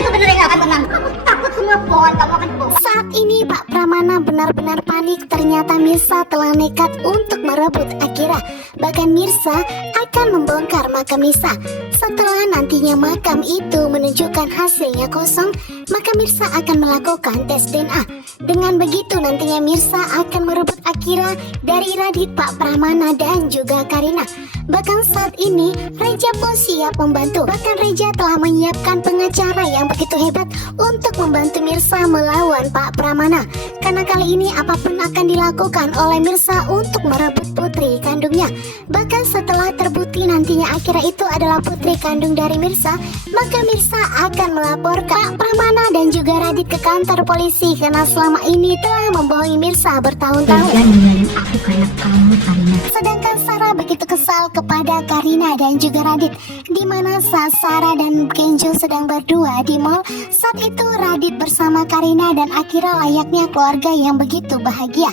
itu bener yang gak akan menang. Aku takut semua pohon kamu akan dibawa. Saat ini Pak Pramana benar-benar panik. Ternyata Mirsa telah nekat untuk merebut Akira. Bahkan Mirsa akan membongkar makam Nisa. Setelah nantinya makam itu menunjukkan hasilnya kosong, maka Mirsa akan melakukan tes DNA. Dengan begitu nantinya Mirsa akan merebut Akira dari Radit, Pak Pramana dan juga Karina. Bahkan saat ini Reja pun siap membantu. Bahkan Reja telah menyiapkan pengacara yang begitu hebat untuk membantu Mirsa melawan Pak Pramana. Karena kali ini apapun akan dilakukan oleh Mirsa untuk merebut putri kandungnya. Bahkan setelah terbukti nantinya Akira itu adalah putri kandung dari Mirsa, maka Mirsa akan melaporkan Pak Pramana dan juga Radit ke kantor polisi karena selama ini telah membohongi Mirsa bertahun-tahun. Tega ninggalin aku karena kamu, Karina. Sedangkan Sarah begitu kesal kepada Karina dan juga Radit, di mana saat Sarah dan Kenjo sedang berdua di mall, saat itu Radit bersama Karina dan Akira layaknya keluarga yang begitu bahagia.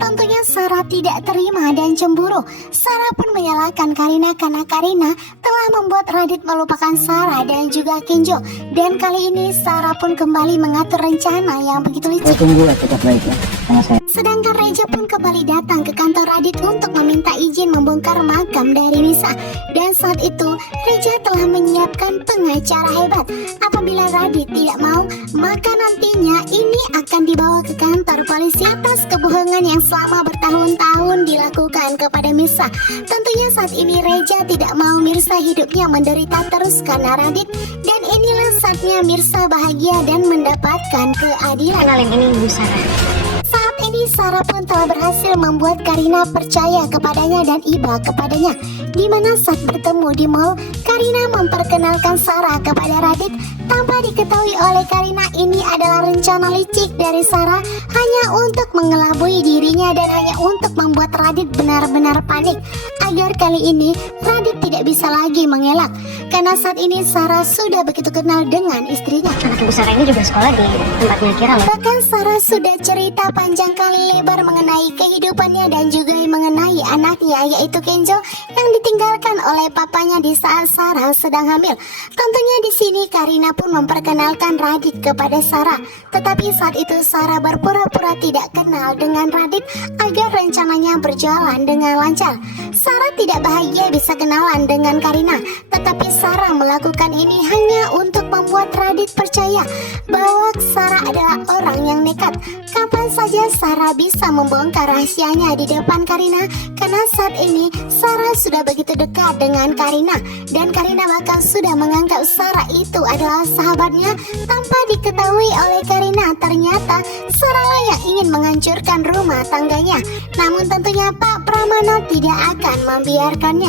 Tentunya Sarah tidak terima dan cemburu. Sarah pun menyalahkan Karina karena Karina telah membuat Radit melupakan Sarah dan juga Kenjo. Dan kali ini Sarah pun kembali mengatur rencana yang begitu licik. Tunggu tetap baik ya sama saya. Sedangkan Reja pun kembali datang ke kantor Radit untuk meminta izin membongkar makam dari Nisa. Dan saat itu Reja telah menyiapkan pengacara hebat. Apabila Radit tidak mau, maka nantinya ini akan dibawa ke kantor polisi atas kebohongan yang selama bertahun-tahun dilakukan kepada Mirsa. Tentunya saat ini Reja tidak mau Mirsa hidupnya menderita terus karena Radit. Dan inilah saatnya Mirsa bahagia dan mendapatkan keadilan. Kenalin, ini Ibu Sarah. Saat ini Sarah pun telah berhasil membuat Karina percaya kepadanya dan iba kepadanya. Di mana saat bertemu di mall, Karina memperkenalkan Sarah kepada Radit. Tanpa diketahui oleh Karina, ini adalah rencana licik dari Sarah hanya untuk mengelabui dirinya dan hanya untuk membuat Radit benar-benar panik. Agar kali ini Radit tidak bisa lagi mengelak. Karena saat ini Sarah sudah begitu kenal dengan istrinya. Anak Ibu Sarah ini juga sekolah di tempatnya Kira loh. Bahkan Sarah sudah cerita panjang kali lebar mengenai kehidupannya dan juga mengenai anaknya yaitu Kenjo yang ditinggalkan oleh papanya di saat Sarah sedang hamil. Tentunya di sini Karina pun memperkenalkan Radit kepada Sarah. Tetapi saat itu Sarah berpura-pura tidak kenal dengan Radit agar rencananya berjalan dengan lancar. Sarah tidak bahagia bisa kenalan dengan Karina, tetapi Sarah melakukan ini hanya untuk membuat Radit percaya bahwa Sarah adalah orang yang nekat. Kapan saja Sarah bisa membongkar rahasianya di depan Karina, karena saat ini Sarah sudah begitu dekat dengan Karina dan Karina bahkan sudah menganggap Sarah itu adalah sahabatnya. Tanpa diketahui oleh Karina, ternyata Sarah lah yang ingin menghancurkan rumah tangganya. Namun tentunya Pak Pramana tidak akan membiarkannya.